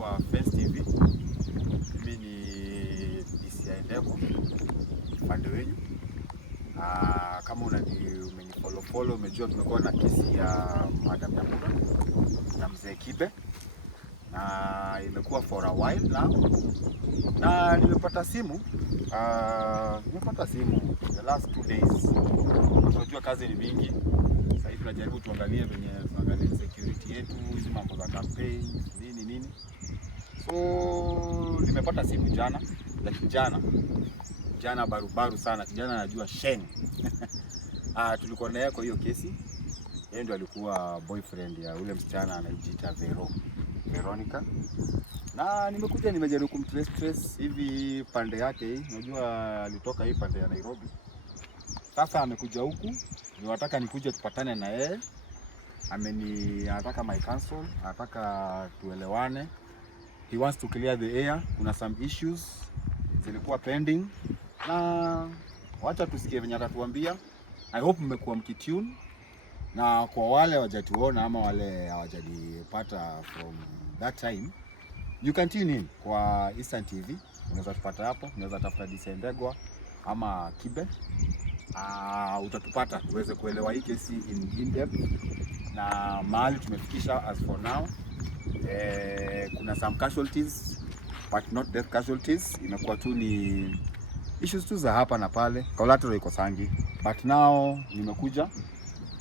naitwa Fence TV. Mimi ni DCI Ndego upande wenu. Kama umenifollow umejua tumekuwa na kesi ya Madam Nyambura na Mzee Kibe, na imekuwa for a while now, na nimepata simu the last 2 days. Tunajua kazi ni mingi. Sasa hivi tunajaribu tuangalie security yetu, hizi mambo za campaign nini. So nimepata simu jana, lakini jana barubaru sana, kijana anajua sheng. Tulikuwa naye kwa hiyo kesi. Yeye ndio alikuwa boyfriend ya ule msichana anajiita Veronica. Na nimejaribu kumtrace hivi pande yake hii. Unajua alitoka hii pande ya Nairobi. Sasa amekuja huku, niwataka nikuje tupatane na yeye. Anataka my counsel, anataka tuelewane. He wants to clear the air. Kuna some issues zilikuwa pending, na wacha tusikie venye atatuambia. I hope mmekuwa mkitune, na kwa wale hawajatuona ama wale hawajadipata from that time, you can tune in kwa Eastern TV. Unaweza tupata hapo, unaweza tafuta DCI Ndego ama Kibe. Utatupata uweze kuelewa hii kesi in depth na mahali tumefikisha as for now. Kuna some casualties but not death casualties. Imekuwa tu ni issues tu za hapa na pale, collateral iko sangi, but now nimekuja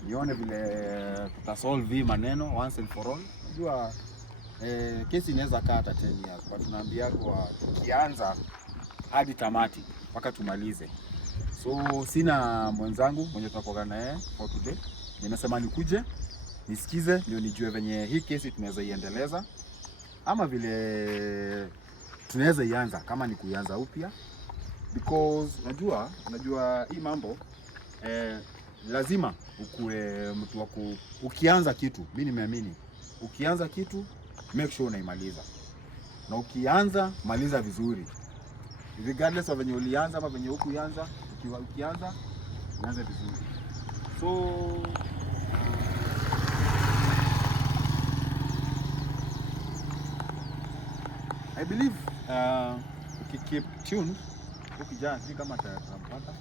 nione vile tutasolve hii maneno once and for all. Unajua kesi inaweza kaa hata 10 years, but tunaambia kwa tukianza hadi tamati mpaka tumalize. So sina mwenzangu mwenye tutakoga naye for today. Nimesema nikuje nisikize ndio nijue venye hii kesi tunaweza iendeleza ama vile tunaweza ianza, kama ni kuianza upya, because unajua hii mambo lazima ukue mtu wa ukianza kitu. Mimi nimeamini ukianza kitu make sure unaimaliza, na ukianza maliza vizuri regardless of venye ulianza ama venye hukuanza. Ukianza uanze vizuri. So I believe keep tuned. Ukijana si kama tutampata.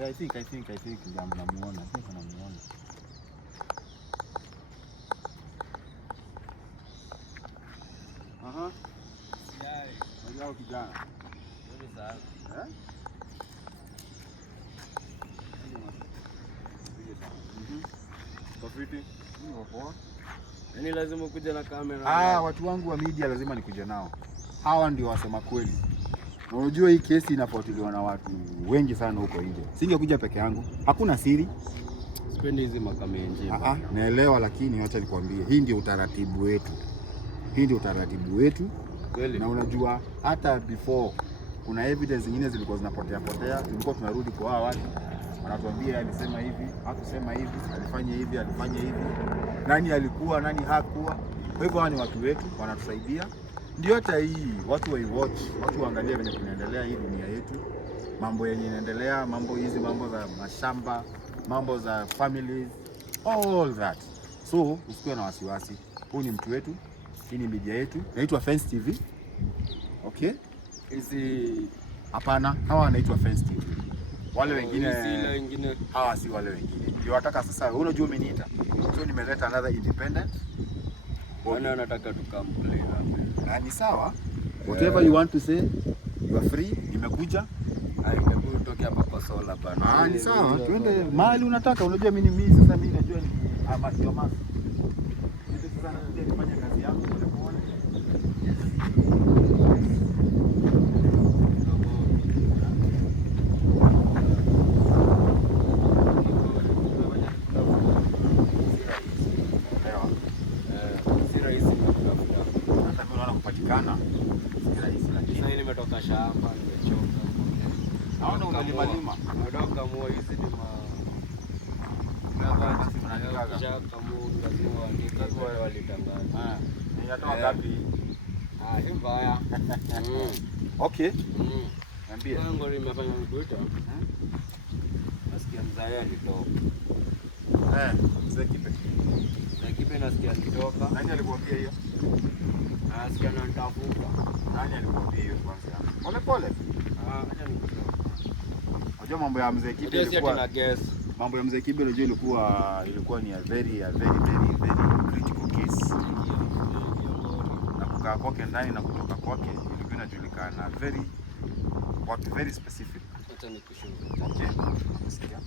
I think namuona. Yao kijana. Ndio sawa. Yaani lazima kuja na kamera. Watu wangu wa media lazima nikuje nao. Hawa ndio wasema kweli. Na unajua hii kesi inafuatiliwa na watu wengi sana huko nje. Singekuja peke yangu. Hakuna siri. Sipendi hizi makamera nje. Naelewa, lakini acha nikwambie, hii ndio utaratibu wetu. Kweli. Na unajua hata before kuna evidence zingine zilikuwa zinapotea, tulikuwa tunarudi kwa hawa watu, wanatuambia alisema hivi, hakusema hivi, alifanya hivi, nani alikuwa, nani hakuwa. Kwa hivyo hawa ni watu wetu, wanatusaidia. Ndio hata hii watu watch, watu waangalie venye kunaendelea hii dunia yetu, mambo yenye inaendelea, mambo za mashamba, mambo za families, all that. So usikiwe na wasiwasi, huu ni mtu wetu. Hii ni media yetu, inaitwa Fence TV. Okay? Hapana, hawa wanaitwa Fence TV. Wale wengine hawa si wale wengine. Ndio wataka sasa, wewe unajua umeniita. So nimeleta another independent. Wana nataka tukamplay hapa. Ni sawa. Whatever you want to say, you are free. Nimekuja. Hebu utoke hapa kwa sola bana. Ni sawa. Twende mahali unataka. Unajua mimi sasa najua ni amasi. Sana nifanye kazi yangu polepole. Si rahisi kutafuta. Hata mimi naona kupatikana si rahisi, lakini sasa nimetoka shamba, nimechoka. Naona unalima. Nimetoka mua hizi ni wale walitangaza. Inatoa ngapi? Hii mbaya. Okay. Niambie. Ngo nimefanya mkuita. Nasikia mzae yeye alitoka. Mzee Kibe. Na Kibe nasikia alitoka. Nani alikuambia hiyo? Nasikia anatafuta. Nani alikuambia hiyo kwanza? Pole pole. Acha nikusema. Unajua mambo ya mzee Kibe ilikuwa na guess. Mambo ya mzee Kibe unajua ilikuwa ni a very critical case. Na kukaa kwake ndani na kutoka kwake ilikuwa inajulikana very specific. Acha nikushuhudia. Okay. Nasikia.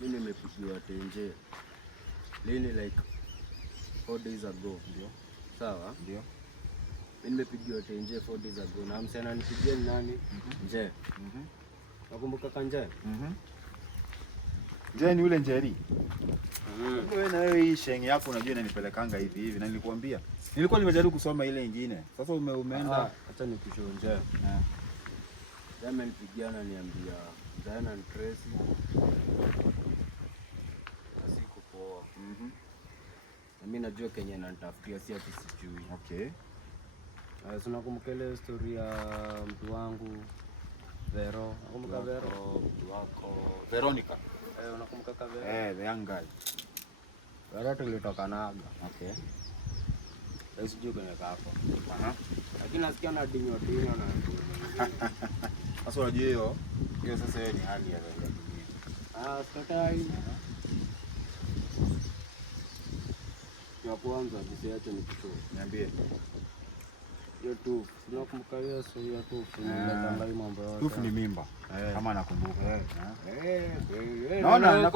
Mimi nimepigiwa tenje. Lini like 4 days ago, ndio. Sawa? Ndio. Mimi nimepigiwa tenje 4 days ago. Na msana anipigia ni nani? Nje. Nakumbuka Kanje? Nje ni ule Njeri. Wewe na wewe hii sheng yako unajua inanipelekanga hivi na nilikwambia. Nilikuwa nimejaribu kusoma ile nyingine. Sasa umeenda acha nikushow Nje. Jamaa nipigiana niambia Diana and Tracy. Siku poa. Na mimi najua Kenya nanitafutia si ati sijui. Okay. Unakumbuka ile story ya mtu wangu Vero? Unakumbuka Vero? Mtu wako Veronica. Unakumbuka Vero? The young girl. Vero tulitoka naga. Okay. Sijui kwenye kapo. Lakini nasikia na dinyo na sasa unajua hiyo sasa ni hali ya dunia. Sikatai. Ya kwanza nisiache nikushow. Niambie. Hiyo tu. Unakumbuka hiyo story ya tu tunaleta mambo yote. Tufu ni mimba. Kama nakumbuka. Naona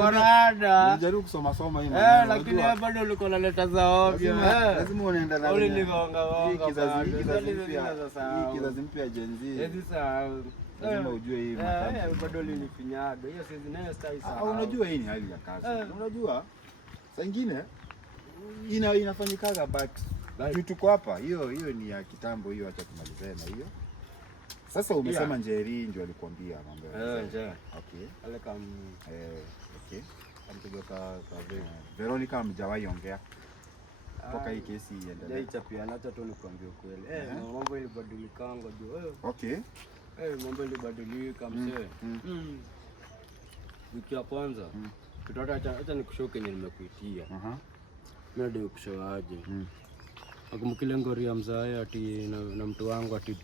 najaribu kusoma hii maneno. Lakini bado ulikuwa unaleta za ovyo. Lazima unaenda na ule nigonga kizazi mpya Gen Z. Sasa lazima ujue hii matatizo. Bado linifinyaga. Hiyo siwezi nayo style sana. Unajua hii ni hali ya kazi. Unajua saa nyingine inafanyikaga but tuko hapa. Hiyo ni ya kitambo hiyo, acha tumalizane na hiyo. Sasa umesema Njeri ndio alikwambia mambo ya Nje. Okay. Ale okay. Ampiga ka Veronica mjawahi ongea toka hii kesi iendelee. Dai chapia acha tu nikwambie kweli. Mambo ilibadilika ngojo. Okay. Mambo ilibadilika mzee. Wiki ya kwanza. Kitata acha nikushow Kenya nimekuitia. Mimi ndio kushow aje. Akumkile ngori ya mzae ati na mtu wangu ati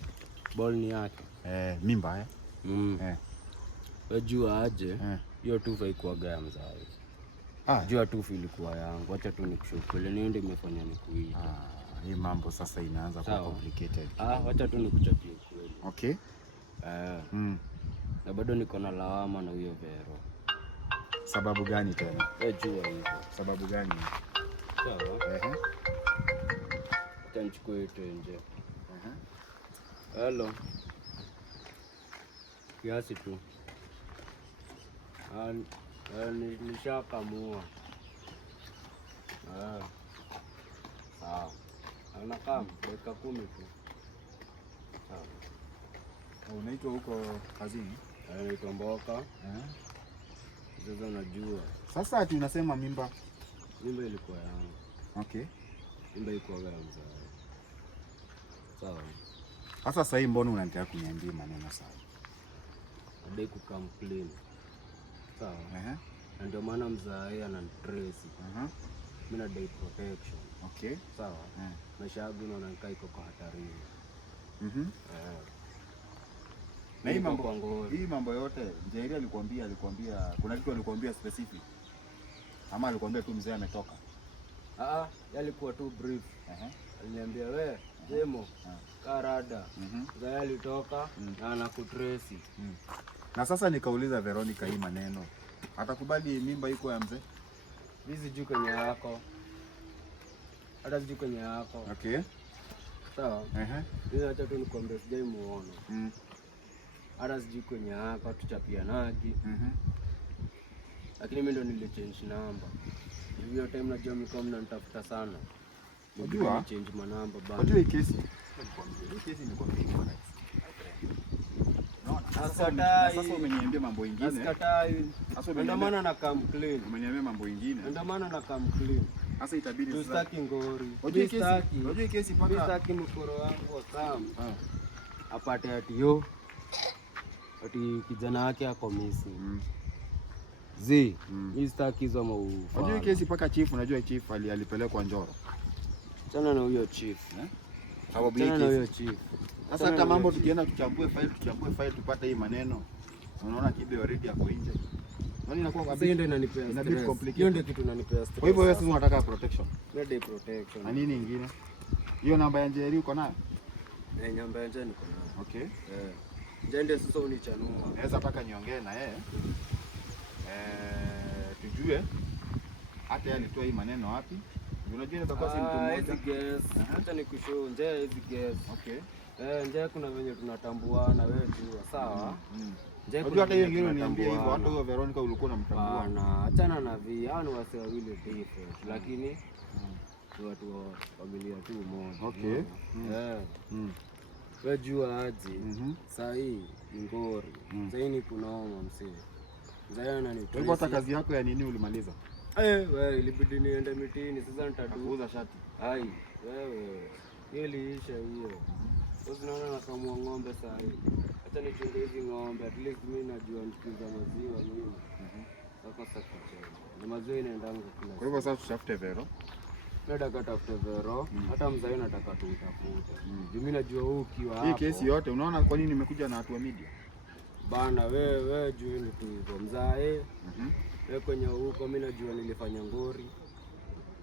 ball ni yake. Mimba Wajua aje. Hiyo tufa ikuaga ya mzae. Jua tufa ilikuwa yangu. Acha tu nikushukwele niende imefanya nikuita. Hii mambo sasa inaanza kuwa complicated. Acha tu nikuchapie kweli. Okay. Na bado niko na lawama na huyo Vero. Sababu gani tena? Jua hivyo. Sababu gani? Sawa. Acha nichukue ito nje. Hello. Kiasi tu. Nishakamua. Sawa. Anakaa dakika 10 tu. Sawa. Unaitwa huko kazini? Naitwa Mboka. Sasa unajua. Sasa ati unasema mimba Ilikuwa yangu. Okay. Mimba ilikuwa yangu. Sawa. Sasa sasa hii mbona unanitaka kuniambia maneno sawa? Nadai kucomplain. Sawa. Na ndio maana mzae ananitrace. Mimi nadai protection. Okay. Sawa. Maisha yangu naona iko kwa hatarini. Na hii mambo yote Njeri alikwambia kuna kitu alikwambia specific? Ama alikwambia tu mzee ametoka? Yalikuwa tu brief. Aliniambia we Jemo karada. Mzee alitoka na anakutrace. Na sasa nikauliza Veronica hii maneno. Atakubali mimba iko ya mzee? Hizi juu kwenye yako. Hata juu kwenye yako. Okay. Sawa. Hiyo acha tu nikwambie sijai muona. Hata sijui kwenye yako tuchapianaje. Lakini mimi ndo nilichange namba. Hiyo time najua mko mnanitafuta sana. Unajua change manamba bana. Unajua hii kesi ni kwa mimi. Sasa umeniambia mambo mengine. Sikatai. Ndio maana na come clean. Umeniambia mambo mengine. Ndio maana na come clean. Sasa itabidi sasa. Tusitaki ngori. Unajua kesi paka. Tusitaki mkoro wangu wa Sam. Apate ati yo. ati kijana wake ako missing. Zi, mimi sitaki hizo maufa. Unajua kesi paka chief, unajua chief alipelekwa Njoro. Chana na huyo chief, Chana na huyo chief. Sasa hata mambo tukienda tuchambue file tupate hii maneno. Unaona Kibe already hapo nje. Nani inakuwa kabisa hiyo ndio inanipea stress. Hiyo ndio kitu inanipea stress. Kwa hivyo wewe sasa unataka protection. Ndio protection. Na nini nyingine? Hiyo namba ya Njeri uko nayo? Namba ya Njeri niko nayo. Okay. Njende sasa unichanua. Naweza paka niongee na yeye. Tujue hata yeye alitoa hii maneno wapi? Unajua inaweza kuwa si mtu mmoja. Acha nikushow Njeri hizi guess. Okay. Njeri kuna venye tunatambuana wewe tu, sawa? Unajua hata hiyo ingine niambia hivyo, hata huyo Veronica ulikuwa unamtambua. Bana, achana na hao ni wase wawili different, lakini watu wa familia tu moja. Okay. Wewe jua aje. Saa hii ni ngori. Saa hii ni kunaoma msee. Zaya ananitresi. Kwa hivyo hata kazi yako ya nini ulimaliza? Wewe ilibidi niende mitini, sasa nitaduza shati. Hai, wewe. Hiyo iliisha hiyo. Sasa naona nakamua ng'ombe saa hii. Acha nichunge hizi ng'ombe, at least mimi najua nikiuza maziwa mimi. Sasa na maziwa inaendanga kila. Kwa hivyo sasa tutafute Vero. Nataka tafute Vero, hata mzee nataka tumtafute. Mimi najua wewe ukiwa hapo. Hii kesi yote unaona kwa nini nimekuja na watu wa media? Bana wewe juu ni tu mzae. Wewe kwenye huko mimi najua nilifanya ngori.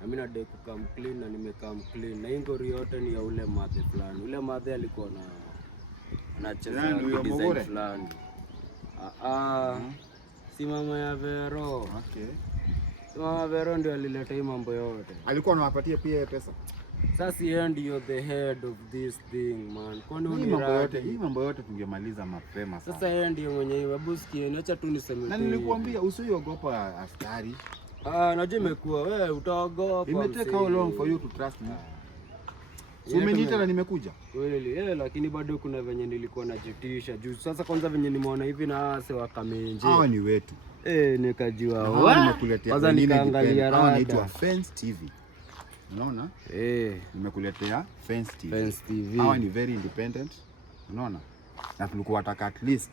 Na mimi nadai kukam clean na nimekam clean. Na hii ngori yote ni ya ule madhe fulani. Ule madhe alikuwa na anacheza design fulani. Si mama ya Vero. Okay. Si mama Vero ndio alileta hii mambo yote. Alikuwa anawapatia pia pesa. Sasa yeye ndio the head of this thing man. Kwani hii mambo yote tungemaliza mapema sana. Sasa yeye ndio mwenye babu sikie, acha tu niseme tu. Na nilikuambia usiogopa askari. Najua imekuwa wewe utaogopa. It take how long for you to trust me? Umeniita na nimekuja. Kweli, lakini bado kuna venye nilikuwa najitisha juu. Sasa kwanza venye nimeona hivi na wase wakamenje. Hawa ni wetu. Nikajua. Hawa nimekuletea. Kwanza nikaangalia hawa inaitwa Fence TV. Unaona? Nimekuletea Fence TV. Fence TV. Hawa ni very independent. Unaona? Na tulikuwa nataka at least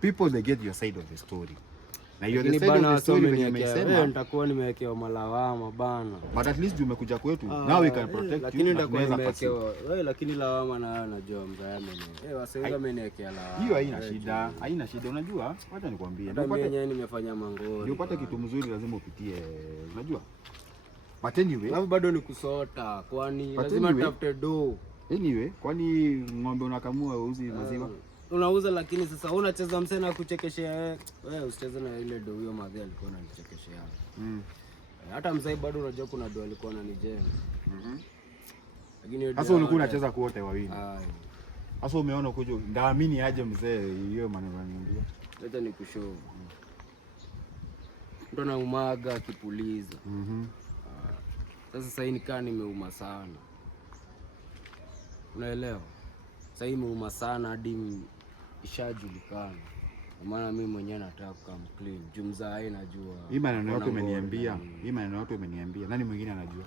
people they get your side of the story. Na hiyo the side of the story when nimesema nitakuwa nimewekewa malawama bana. But at least umekuja kwetu. Now we can protect you. Lakini nitakuwa nimewekewa. Lakini lawama na najua mzee mimi. Wasenga ameniwekea lawama. Hiyo haina shida. Haina shida unajua? Wacha nikwambie. Ndio mwenyewe nimefanya mangori. Ndio upate kitu mzuri lazima upitie. Unajua? But anyway, hapo bado ni kusota. Kwani lazima tafute do. Anyway, kwani ng'ombe unakamua uuzi maziwa? Unauza lakini sasa unacheza msena kuchekeshea wewe usicheze na ile do huyo madhi alikuwa ananichekeshea. Hata mzee bado unajua kuna do alikuwa ananijenga. Lakini sasa ulikuwa unacheza kuote wawili. Sasa umeona kujo ndaamini aje mzee hiyo maneno ananiambia. Acha nikushow. Ndo na umaga akipuliza. Sasa hii nikaa nimeuma sana. Unaelewa? Sasa hii imeuma sana hadi ishajulikana. Kwa maana mimi mwenyewe nataka kukam clean. Jumza hii najua. Hii maneno yote umeniambia. Hii maneno yote umeniambia. Nani mwingine anajua?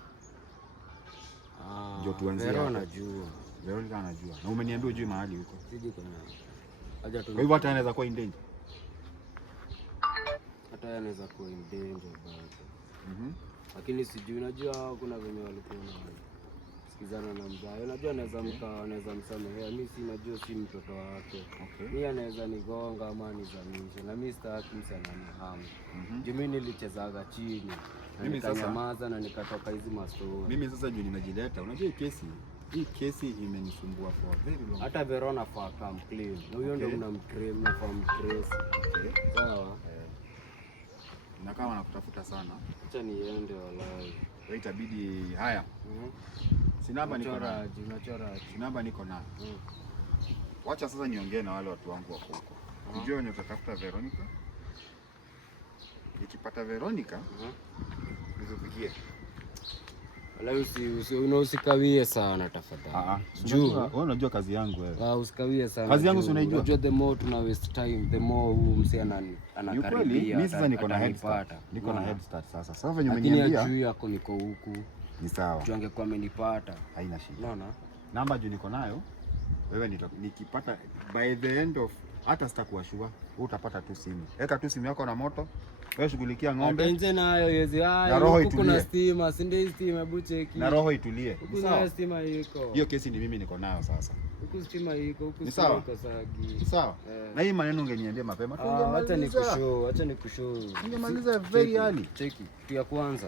Ndio tuanzie. Vero anajua. Veronica anajua. Na umeniambia ujui mahali huko. Siji kuna. Acha tu. Kwa hivyo hata anaweza kuwa in danger. Hata anaweza kuwa in danger bado. Lakini sijui unajua kuna venye walikuwa sikizana na mzae. Unajua anaweza msamehea. Mimi si najua si mtoto wake. Mimi anaweza nigonga ama nizamishe. Na mimi sitaki sana nihamu. Mimi nilichezaga chini. Mimi nikanyamaza na nikatoka hizi mastori. Mimi sasa juu nimejileta. Unajua hii kesi imenisumbua for very long. Hata Verona for come clean. Na huyo ndio unamtrain na for mtrace. Sawa. Na kama nakutafuta sana. Acha niende walai. Wewe itabidi haya. Sinamba niko na. Unachora. Sinamba niko na. Wacha sasa niongee na wale watu wangu wako huko. Unajua unatafuta Veronica? Nikipata Veronica, nizopigie. Wala usikawie sana tafadhali. Wewe unajua kazi yangu wewe. Usikawie sana. Kazi yangu si unaijua? Unajua the more tuna waste time, the more msi anakaribia. Mimi sasa niko na head start. Niko na head start sasa. Sasa venye umeniambia. Lakini juu yako niko huku. Ni sawa. Juu angekuwa amenipata. Haina shida. Unaona? Namba juu niko nayo. Wewe nikipata by the end of hata sitakuashua. Wewe utapata tu simu. Weka tu simu yako na moto. Wewe shughulikia ng'ombe. Nje nayo yezi na roho itulie. Kuna stima, si ndio stima bucheki. Na roho itulie. Huku na stima iko. Hiyo kesi ni mimi niko nayo sasa. Huku stima iko, huku stima iko sagi. Sawa. Na hii maneno ungeniambia mapema. Acha nikushow. Ungemaliza very early. Cheki. Pia kwanza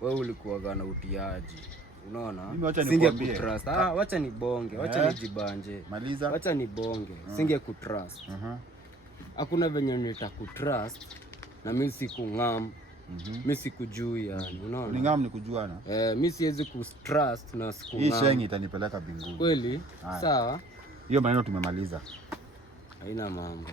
wewe ulikuwa na utiaji. Unaona? Singe kutrust. Wacha ni bonge, wacha nijibanje. Maliza. Wacha ni bonge. Singe kutrust. Hakuna venye nitakutrust na mimi sikung'am. Mimi sikujui yani, unaona? Ni ng'am ni kujuana. Mimi siwezi kutrust na sikung'am. Hii shengi itanipeleka mbinguni. Kweli? Sawa. Hiyo maneno tumemaliza. Haina mambo.